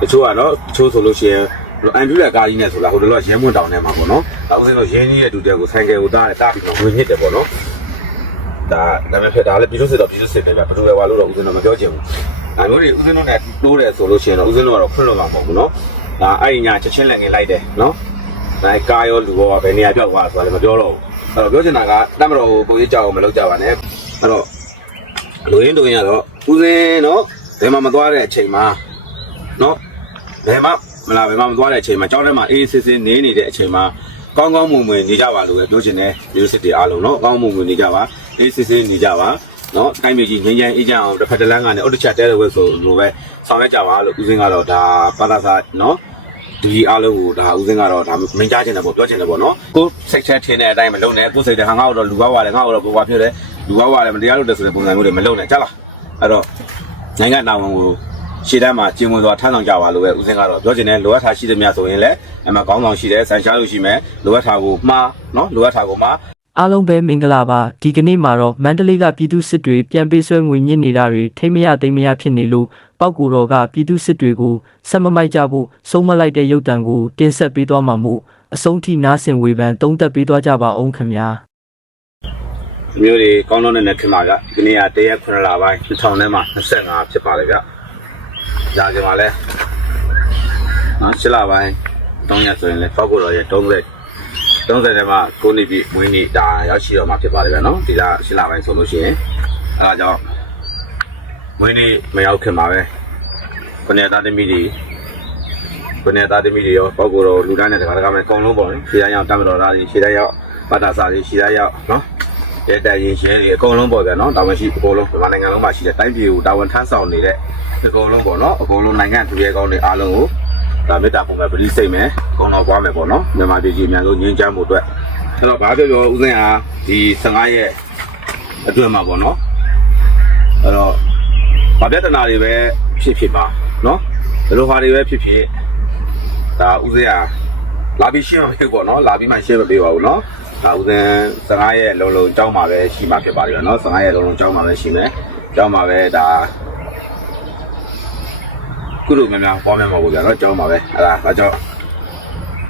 တချို့ကတော့တချို့ဆိုလို့ရှိရင်အန်ဒူလာကားကြီးနဲ့ဆိုလာဟိုတလောရဲမွန်းတောင်ထဲမှာပေါ့နော်ဒါဥစဉ်တော့ရင်းကြီးရဲ့တူတဲ့ကိုဆိုင်ကယ်ကိုတားတယ်တားပြီးတော့ဝင်ညစ်တယ်ပေါ့နော်ဒါနာမည်ဖြစ်တာလည်းပြည်သူစစ်တော့ပြည်သူစစ်ပဲဗျဘယ်သူလဲဝါလို့တော့ဥစဉ်တော့မပြောချင်ဘူးဒါမျိုးတွေဥစဉ်တို့နဲ့တိုးတယ်ဆိုလို့ရှိရင်တော့ဥစဉ်တို့ကတော့ခွင့်လွှတ်မှာမဟုတ်ဘူးနော်ဒါအဲ့ဒီညာချက်ချင်းလက်ငင်လိုက်တယ်နော်ဒါကားရောလူရောဘယ်နေရာပြောက်သွားဆိုတာလည်းမပြောတော့ဘူးအဲ့တော့ပြောချင်တာကတမတော်ကိုကိုကြီးကြောက်အောင်မလုပ်ကြပါနဲ့အဲ့တော့လူရင်းတို့ရင်ကတော့ဦးစင်းနော်ဘယ်မှမသွားတဲ့အချိန်မှာနော် ဘယ်မှမလားဘယ်မှမသွားတဲ့အချိန်မှာကျောင်းထဲမှာအေးစစ်စစ်နေနေတဲ့အချိန်မှာကောင်းကောင်းမွန်မွန်နေကြပါလို့ပဲပြောချင်တယ်မျိုးစစ်တွေအားလုံးနော်ကောင်းကောင်းမွန်မွန်နေကြပါအေးစစ်စစ်နေကြပါနော်တိုင်းပြည်ကြီးငြိမ်းချမ်းအေးချမ်းအောင်တစ်ဖက်တစ်လမ်းကနေအုတ်တစ်ချက်တဲတဲ့ဝက်ဆိုလိုပဲဆောင်ရွက်ကြပါလို့ဦးစင်းကတော့ဒါပါလာစာနော်ဒီအားလုံးကိုဒါဦးစင်းကတော့ဒါမင်းကြားချင်တယ်ပေါ့ပြောချင်တယ်ပေါ့နော်ကိုစိတ်ချက်ထင်းတဲ့အတိုင်းမလုပ်နဲ့ကိုစိတ်တဲ့ဟာငါ့တော့လူကောက်ရတယ်ငါ့တော့ဘဝဖြစ်တယ်လူကောက်ရတယ်မတရားလို့တဲ့ဆိုတဲ့ပုံစံမျိုးတွေမလုပ်နဲ့ကြားလားအဲ့တော့နိုင်ငံတာဝန်ကို ရှေ့တန်းမှာကျင်းဝင်စွာထမ်းဆောင်ကြပါလို့ပဲဦးစင်းကတော့ပြောချင်တယ်လိုအပ်တာရှိသမျှဆိုရင်လည်းအမှကောင်းဆောင်ရှိတယ်ဆန်ရှားလို့ရှိမယ်လိုအပ်တာကိုမှားနော်လိုအပ်တာကိုမှားအားလုံးပဲမင်္ဂလာပါဒီကနေ့မှာတော့မန္တလေးကပြည်သူစစ်တွေပြန်ပေးဆွဲငွေညစ်နေတာတွေထိမ့်မရသိမ့်မရဖြစ်နေလို့ပောက်ကူတော်ကပြည်သူစစ်တွေကိုဆက်မမိုက်ကြဖို့ဆုံးမလိုက်တဲ့ရုပ်တံကိုတင်ဆက်ပေးသွားမှာမို့အဆုံးထိနားဆင်ဝေဖန်သုံးသပ်ပေးသွားကြပါအောင်ခင်ဗျာမျိုးတွေကောင်းတော့တဲ့ခင်မှာကဒီနေ့ကတရက်9လပိုင်း2000ထဲမှာ25ဖြစ်ပါလေဗျ။ ဒါကြမှာလဲနော်7လပိုင်း3ရက်ဆိုရင်လဲပောက်ကိုတော့ရဲ့30 30ထဲမှာကိုနေပြီဝင်းနေဒါရောက်ရှိတော့မှာဖြစ်ပါလေဗျနော်ဒီလ7လပိုင်းဆိုလို့ရှိရင်အဲဒါကြောင့်ဝင်းနေမရောက်ခင်ပါပဲခုနေသားသမီးတွေခုနေသားသမီးတွေရောပောက်ကိုတော့လူတိုင်းနဲ့တကားတကားမဲ့အကုန်လုံးပေါ့နော်ခြေတိုင်းရောက်တမ်းတော်သားတွေခြေတိုင်းရောက်ပတ်တာစာတွေခြေတိုင်းရောက်နော်ရဲတိုင်ရင်ရဲတွေအကုန်လုံးပေါ့ဗျာနော်တာဝန်ရှိအကုန်လုံးမြန်မာနိုင်ငံလုံးမှာရှိတဲ့တိုင်းပြည်ကိုတာဝန်ထမ်းဆောင်နေတဲ့ အကုန်လုံးပေါ့နော်အကုန်လုံးနိုင်ငံသူရဲကောင်းတွေအားလုံးကိုဒါမေတ္တာပုံပဲပရိစိတ်မယ်အကုန်တော့ပွားမယ်ပေါ့နော်မြန်မာပြည်ကြီးအများဆုံးငြိမ်းချမ်းမှုအတွက်အဲ့တော့ဘာပြောပြောဦးစင်းဟာဒီ15ရက်အတွင်းမှာပေါ့နော်အဲ့တော့ဘာပြဿနာတွေပဲဖြစ်ဖြစ်ပါနော်ဘယ်လိုဟာတွေပဲဖြစ်ဖြစ်ဒါဦးစင်းဟာလာပြီးရှင်းမပေးပေါ့နော်လာပြီးမှရှင်းမပေးပါဘူးနော်ဒါဥစဉ်15ရက်လုံးလုံးကြောင်းမှာပဲရှိမှာဖြစ်ပါလိမ့်မယ်နော်15ရက်လုံးလုံးကြောင်းမှာပဲရှိမယ်ကြောင်းမှာပဲဒါ ကုလိုများများပွားများမှာပေါ့ဗျာနော်ကြောင်းမှာပဲအဲ့ဒါဒါကြောင့်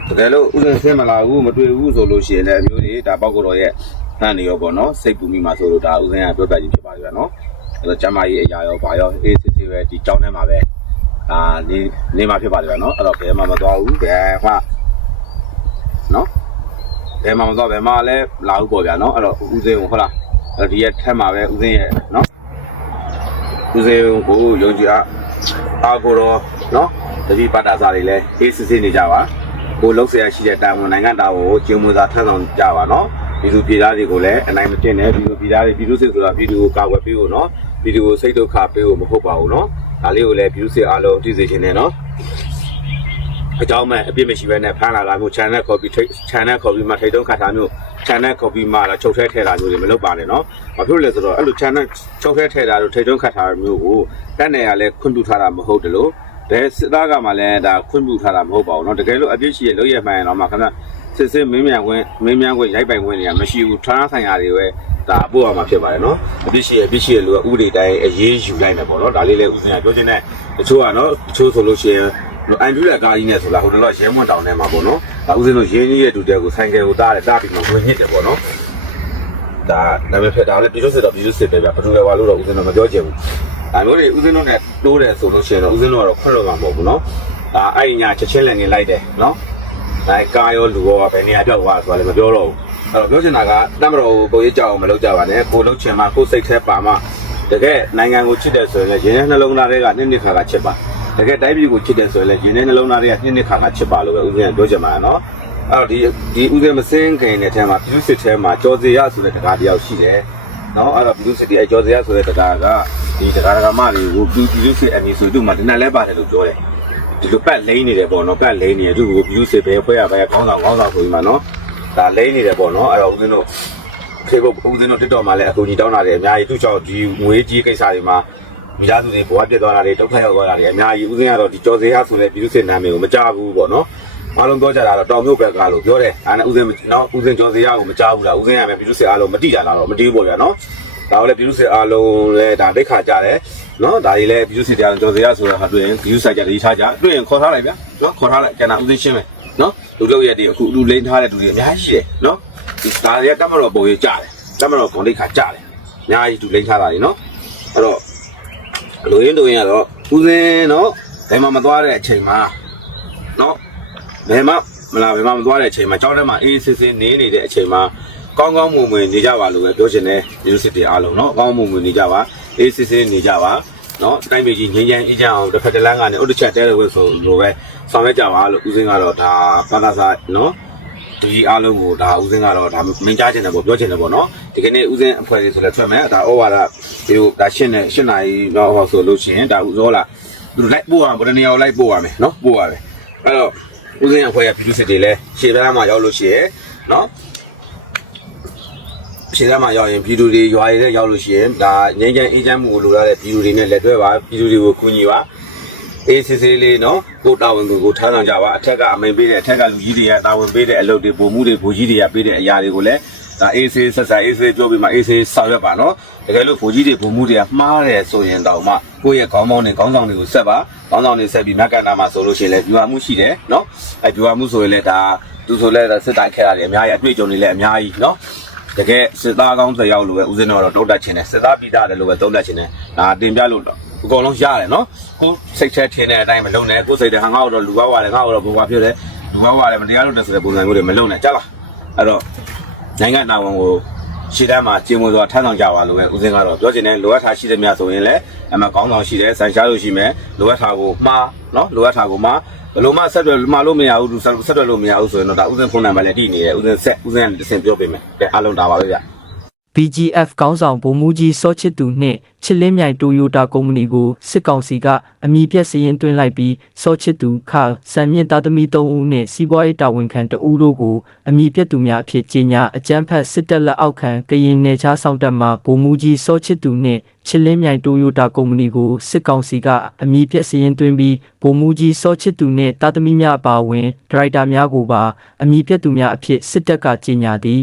တကယ်လို့ဥစဉ်ဆင်းမလာဘူးမတွေ့ဘူးဆိုလို့ရှိရင်လည်းအမျိုးကြီးဒါပောက်ကိုတော့ရဲ့နှံ့နေရောပေါ့နော်စိတ်ပူမိမှာဆိုလို့ဒါဥစဉ်ကပြောပြခြင်းဖြစ်ပါလိမ့်မယ်နော်အဲ့တော့ကျမကြီးအရာရောဘာရောအေးစစ်စစ်ပဲဒီကြောင်းထဲမှာပဲဒါနေနေမှာဖြစ်ပါလိမ့်မယ်နော်အဲ့တော့ဘယ်မှမသွားဘူးဘယ်မှနော်ဘယ်မှာမသွားဘယ်မှာလဲလာဦးပေါ့ဗျာနော်အဲ့တော့ဦးစင်းကိုဟုတ်လားအဲ့တော့ဒီရက်ထက်မှာပဲဦးစင်းရဲ့နော်ဦးစင်းကိုယုံကြည်အား အားကိုတော့နော်တတိပတ်တာစာတွေလဲအေးစစ်စစ်နေကြပါကိုလှုပ်ရှားရှိတဲ့တာဝန်နိုင်ငံတာဝန်ကိုကျင်းမွေသာထမ်းဆောင်ကြပါနော်ပြည်သူပြည်သားတွေကိုလည်းအနိုင်မတင်နဲ့ပြည်သူပြည်သားတွေပြည်သူစစ်ဆိုတာပြည်သူကိုကာကွယ်ပေးဖို့နော်ပြည်သူကိုစိတ်ဒုက္ခပေးဖို့မဟုတ်ပါဘူးနော်ဒါလေးကိုလည်းပြည်သူစစ်အားလုံးသိစေချင်တယ်နော်အကြောင်းမဲ့အပြစ်မရှိဘဲနဲ့ဖမ်းလာတာမျိုး channel copy ထိ channel copy မှာထိတ်တုံးခတ်တာမျိုး ခြံနဲ့ခုတ်ပြီးမှလာချုပ်ထဲထည့်တာမျိုးတွေမလုပ်ပါနဲ့နော်။ဘာဖြစ်လို့လဲဆိုတော့အဲ့လိုခြံနဲ့ချုပ်ထဲထည့်တာတို့ထိတ်တွန်းခတ်ထားတာမျိုးကိုတက်နေရလဲခွင့်ပြုထားတာမဟုတ်တလို့ဘယ်စစ်သားကမှလည်းဒါခွင့်ပြုထားတာမဟုတ်ပါဘူးနော်။တကယ်လို့အပြစ်ရှိရလို့ရမှန်ရင်တော့မှခင်ဗျစစ်စစ်မင်းမြန်ခွင့်မင်းမြန်ခွင့်ရိုက်ပိုင်ခွင့်တွေကမရှိဘူးထားဆိုင်ရာတွေပဲဒါအပို့ရမှာဖြစ်ပါတယ်နော်အပြစ်ရှိရအပြစ်ရှိရလို့ဥပဒေတိုင်းအရေးယူလိုက်တယ်ပေါ့နော်ဒါလေးလည်းဥစဉ်ကပြောချင်တဲ့တချို့ကနော်တချို့ဆိုလို့ရှိရင်အန်ဒရူလာကာကြီးနဲ့ဆိုလာဟိုတော့ရဲမွန်တောင်ထဲမှာပေါ့နော် ဒါဥစဉ်တို့ရင်းကြီးရဲ့တူတဲ့ကိုဆိုင်ကယ်ကိုတားတယ်တားပြီးမှဝင်ညစ်တယ်ပေါ့နော်။ဒါနာမည်ဖြစ်တာလည်းပြည်သူစစ်တော့ပြည်သူစစ်ပဲဗျ။ဘယ်သူလဲပါလို့တော့ဥစဉ်တို့မပြောချင်ဘူး။ဒါမျိုးတွေဥစဉ်တို့နဲ့တိုးတယ်ဆိုလို့ရှိရင်တော့ဥစဉ်တို့ကတော့ခွင့်လွှတ်မှာမဟုတ်ဘူးနော်။ဒါအဲ့ဒီညာချက်ချင်းလည်းနေလိုက်တယ်နော်။ဒါကားရောလူရောပဲနေရာပြောက်သွားဆိုတာလည်းမပြောတော့ဘူး။အဲ့တော့ပြောချင်တာကတမတော်ကိုပုံရိပ်ကြောက်အောင်မလုပ်ကြပါနဲ့။ကိုလုံးချင်မှကိုစိတ်แท้ပါမှတကယ်နိုင်ငံကိုချစ်တယ်ဆိုရင်လည်းရင်းနှနှလုံးသားတွေကနှစ်နှစ်ခါခါချစ်ပါ။ တကယ်တိုင်းပြည်ကိုချစ်တယ်ဆိုရင်လည်းယင်းတဲ့နှလုံးသားတွေကနှစ်နှစ်ခါခါချစ်ပါလို့ပဲဦးဇင်းကပြောချင်ပါနော်အဲ့တော့ဒီဒီဦးဇင်းမစင်းခင်တဲ့ထဲမှာပြည်သူစစ်ထဲမှာကြော်စီရဆိုတဲ့တကားတယောက်ရှိတယ်နော်အဲ့တော့ပြည်သူစစ်တွေအကြော်စီရဆိုတဲ့တကားကဒီတကားတကားမတွေကိုပြည်သူစစ်အမည်ဆိုသူ့မှာဒီနေ့လဲပါတယ်လို့ပြောတယ်ဒီလိုပတ်လိမ့်နေတယ်ပေါ့နော်ပတ်လိမ့်နေတယ်သူ့ကိုပြည်သူစစ်ပဲဖွဲ့ရပဲခေါင်းဆောင်ခေါင်းဆောင်ဆိုပြီးမှနော်ဒါလိမ့်နေတယ်ပေါ့နော်အဲ့တော့ဦးဇင်းတို့ Facebook ဦးဇင်းတို့ TikTok မှာလည်းအကူကြီးတောင်းတာတွေအများကြီးသူ့ချောက်ဒီငွေကြီးကိစ္စတွေမှာ မိသားစုတွေဘဝပြတ်သွားတာတွေဒုက္ခရောက်သွားတာတွေအများကြီးဦးစင်းကတော့ဒီကြော်စရာဆိုတဲ့ပြည်သူစစ်နာမည်ကိုမကြားဘူးပေါ့နော်အားလုံးပြောကြတာတော့တောင်မြို့ဘက်ကလို့ပြောတယ်အဲနဲ့ဦးစင်းနော်ဦးစင်းကြော်စရာကိုမကြားဘူးလားဦးစင်းရမယ်ပြည်သူစစ်အားလုံးမတိတာလားတော့မတိဘူးပေါ့ဗျာနော်ဒါကိုလည်းပြည်သူစစ်အားလုံးလည်းဒါတိတ်ခါကြတယ်နော်ဒါတွေလည်းပြည်သူစစ်တရားကြော်စရာဆိုတော့ဟာတွေ့ရင်ပြည်သူစစ်ကြရေးထားကြတွေ့ရင်ခေါ်ထားလိုက်ဗျာနော်ခေါ်ထားလိုက်ကျန်တာဥသိရှင်းမယ်နော်လူတို့ရဲ့ဒီအခုလူလိမ့်ထားတဲ့လူတွေအများကြီးရှိတယ်နော်ဒါတွေကတမတော်ပုံရေးကြတယ်တမတော်ပုံတိတ်ခါကြတယ်အများကြီးလူလိမ့်ထားတာတွေနော်အဲ့တော့ လူရင်းတို့ရင်ကတော့ဦးစင်းနော်ဘယ်မှမသွားတဲ့အချိန်မှာနော်ဘယ်မှမလားဘယ်မှမသွားတဲ့အချိန်မှာကြောင်းထဲမှာအေးစစ်စစ်နေနေတဲ့အချိန်မှာကောင်းကောင်းမွန်မွန်နေကြပါလို့ပဲပြောချင်တယ်ဒီလိုစစ်တွေအားလုံးနော်ကောင်းကောင်းမွန်မွန်နေကြပါအေးစစ်စစ်နေကြပါနော်တိုင်းပြည်ကြီးငြိမ်းချမ်းအေးချမ်းအောင်တစ်ဖက်တစ်လမ်းကနေဥတချက်တဲတယ်ဝယ်ဆိုလိုပဲဆောင်ရွက်ကြပါလို့ဦးစင်းကတော့ဒါဘာသာစာနော်ဒီအားလုံးကိုဒါဦးစင်းကတော့ဒါမင်းကြားချင်တယ်ပေါ့ပြောချင်တယ်ပေါ့နော် ဒီကနေ့ဦးစင်းအဖွဲ့လေးဆိုလဲထွက်မယ်ဒါဩဝါဒဒီလိုဒါရှင်းနေရှင်းနိုင်တော့ဟောဆိုလို့ရှိရင်ဒါဦးစောလာသူတို့လိုက်ပို့ရမှာဗေဒနေရာကိုလိုက်ပို့ရမယ်နော်ပို့ရမယ်အဲ့တော့ဦးစင်းအဖွဲ့ရဲ့ပြည်သူစစ်တွေလည်းရှေ့ဘက်မှာရောက်လို့ရှိရင်နော်ရှင်းရမှာရောက်ရင်ပြည်သူတွေရွာရည်တဲ့ရောက်လို့ရှိရင်ဒါငင်းချမ်းအေးချမ်းမှုကိုလိုရတဲ့ပြည်သူတွေနဲ့လက်တွဲပါပြည်သူတွေကိုကူညီပါအေးစစ်စစ်လေးနော်ကိုတာဝန်ကိုကိုထားဆောင်ကြပါအထက်ကအမိန်ပေးတဲ့အထက်ကလူကြီးတွေကတာဝန်ပေးတဲ့အလုပ်တွေပုံမှုတွေဘူကြီးတွေကပေးတဲ့အရာတွေကိုလည်း ဒါအေးစစ်ဆက်ဆက်အေးစစ်ပြောပြီးမှအေးစစ်ဆောင်ရွက်ပါနော်တကယ်လို့ဘူကြီးတွေပုံမှုတွေကမှားတယ်ဆိုရင်တောင်မှကိုယ့်ရဲ့ခေါင်းပေါင်းတွေခေါင်းဆောင်တွေကိုဆက်ပါခေါင်းဆောင်တွေဆက်ပြီးမက်ကန္တာမှာဆိုလို့ရှိရင်လည်းပြူဟာမှုရှိတယ်နော်အဲပြူဟာမှုဆိုရင်လည်းဒါသူဆိုလည်းစစ်တိုင်းခဲ့ရတယ်အများကြီးအတွေ့အကြုံတွေလည်းအများကြီးနော်တကယ်စစ်သားကောင်းတစ်ယောက်လိုပဲဦးဇင်းတော်တော့တုံးတက်ခြင်းတယ်စစ်သားပြည်သားတယ်လို့ပဲတုံးတက်ခြင်းတယ်ဒါတင်ပြလို့အကုန်လုံးရတယ်နော်ကိုစိတ်ချက်ထင်းတဲ့အတိုင်းမလုပ်နဲ့ကိုစိတ်တဲ့ဟာငါ့တော့လူကောက်ရတယ်ငါ့တော့ဘဝဖြစ်တယ်လူကောက်ရတယ်မတရားလို့တက်ဆိုတဲ့ပုံစံမျိုးတွေမလုပ်နဲ့ကြားလားအဲ့တော့ နိုင်ငံတာဝန်ကိုရှေ့တန်းမှာကျင်းဝင်စွာထမ်းဆောင်ကြပါလို့ပဲဦးစင်းကတော့ပြောချင်တယ်လိုအပ်တာရှိသမျှဆိုရင်လည်းအမှကောင်းဆောင်ရှိတယ်ဆန်ရှားလို့ရှိမယ်လိုအပ်တာကိုမှားနော်လိုအပ်တာကိုမှားဘယ်လိုမှဆက်တွယ်မှားလို့မရဘူးဆက်တွယ်လို့မရဘူးဆိုရင်တော့ဒါဦးစင်းဖုန်းနံပါတ်လည်းတည်နေတယ်ဦးစင်းဆက်ဦးစင်းကတစ်ဆင့်ပြောပေးမယ်ကဲအားလုံးဒါပါပဲဗျ BGF ကောင်းဆောင်ဗိုလ်မှူးကြီးစောချစ်သူနှင့်ချစ်လင်းမြိုင်တိုယိုတာကုမ္ပဏီကိုစစ်ကောင်စီကအမည်ပြက်စရင်တွင်းလိုက်ပြီးစောချစ်သူခစံမြင့်သားသမီး3ဦးနှင့်စီးပွားရေးတာဝန်ခံ2ဦးတို့ကိုအမည်ပြက်သူများအဖြစ်ကြီးညာအကြမ်းဖက်စစ်တပ်လက်အောက်ခံကရင်နယ်ခြားဆောင်တပ်မှဗိုလ်မှူးကြီးစောချစ်သူနှင့်ချစ်လင်းမြိုင်တိုယိုတာကုမ္ပဏီကိုစစ်ကောင်စီကအမည်ပြက်စရင်တွင်းပြီးဗိုလ်မှူးကြီးစောချစ်သူနှင့်သားသမီးများအပါအဝင်ဒရိုက်တာများကိုပါအမည်ပြက်သူများအဖြစ်စစ်တပ်ကကြီးညာသည်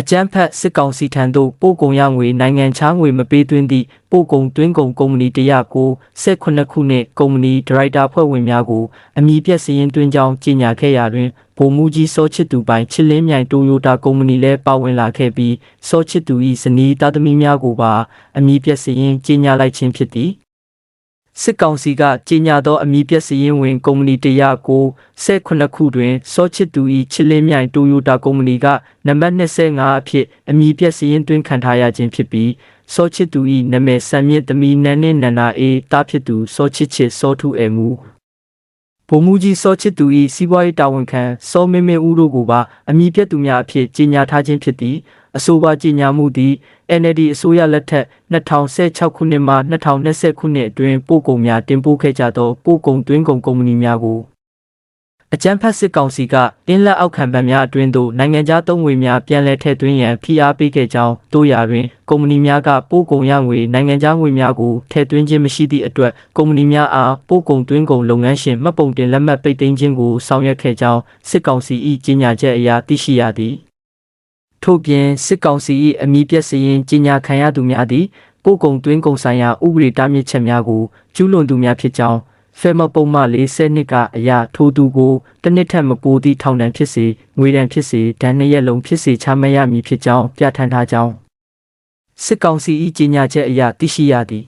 အကြမ်းဖက်စစ်ကောင်စီထံသို့ပို့ကုန်ရငွေနိုင်ငံခြားငွေမပေးသွင်းသည့်ပို့ကုန်တွင်းကုန်ကုမ္ပဏီ109 18ခုနှင့်ကုမ္ပဏီဒရိုက်တာဖွဲ့ဝင်များကိုအမည်ပြက်စရင်တွင်းကြောင်းကြေညာခဲ့ရာတွင်ဗိုလ်မှူးကြီးစောချစ်သူပိုင်ချစ်လင်းမြိုင်တိုယိုတာကုမ္ပဏီလည်းပါဝင်လာခဲ့ပြီးစောချစ်သူ၏ဇနီးသားသမီးများကိုပါအမည်ပြက်စရင်ကြေညာလိုက်ခြင်းဖြစ်သည် စစ်ကောင်စီကကြေညာသောအမည်ပြစရင်ဝင်ကုမ္ပဏီ109 18ခုတွင်စောချစ်သူ၏ချစ်လင်းမြိုင်တိုယိုတာကုမ္ပဏီကနံပါတ်25အဖြစ်အမည်ပြစရင်တွင်ခံထားရခြင်းဖြစ်ပြီးစောချစ်သူ၏နာမည်စံမြင့်သမီးနန်းနှင့်နန္နာအေးတားဖြစ်သူစောချစ်ချစ်စောထုအဲမူဗိုလ်မှူးကြီးစောချစ်သူ၏စီးပွားရေးတာဝန်ခံစောမင်းမင်းဦးတို့ကိုပါအမည်ပြသူများအဖြစ်ကြေညာထားခြင်းဖြစ်သည် အဆိုပါကြေညာမှုသည် NLD အစိုးရလက်ထက်2016ခုနှစ်မှ2020ခုနှစ်အတွင်းပို့ကုန်များတင်ပို့ခဲ့ကြသောပို့ကုန်တွင်းကုန်ကုမ္ပဏီများကိုအကြမ်းဖက်စစ်ကောင်စီကတင်းလက်အောက်ခံဗန်များအတွင်းသို့နိုင်ငံခြားသုံးငွေများပြန်လည်ထည့်သွင်းရန်ဖိအားပေးခဲ့ကြောင်းတို့ရာတွင်ကုမ္ပဏီများကပို့ကုန်ရငွေနိုင်ငံခြားငွေများကိုထည့်သွင်းခြင်းမရှိသည့်အတွက်ကုမ္ပဏီများအားပို့ကုန်တွင်းကုန်လုပ်ငန်းရှင်မှတ်ပုံတင်လက်မှတ်ပိတ်သိမ်းခြင်းကိုဆောင်ရွက်ခဲ့ကြောင်းစစ်ကောင်စီ၏ကြေညာချက်အရသိရှိရသည် ထို့ပြင်စစ်ကောင်စီ၏အမည်ပြစရင်ကြီးညာခံရသူများသည်ပို့ကုန်တွင်းကုန်ဆိုင်ရာဥပဒေတားမြစ်ချက်များကိုကျူးလွန်သူများဖြစ်ကြောင်းဖဲမပုံမှ40နှစ်ကအရာထိုသူကိုတစ်နှစ်ထက်မပိုသည့်ထောင်ဒဏ်ဖြစ်စေငွေဒဏ်ဖြစ်စေဒဏ်နှစ်ရက်လုံးဖြစ်စေချမှတ်ရမည်ဖြစ်ကြောင်းပြဋ္ဌာန်းထားကြောင်းစစ်ကောင်စီ၏ကြီးညာချက်အရသိရှိရသည်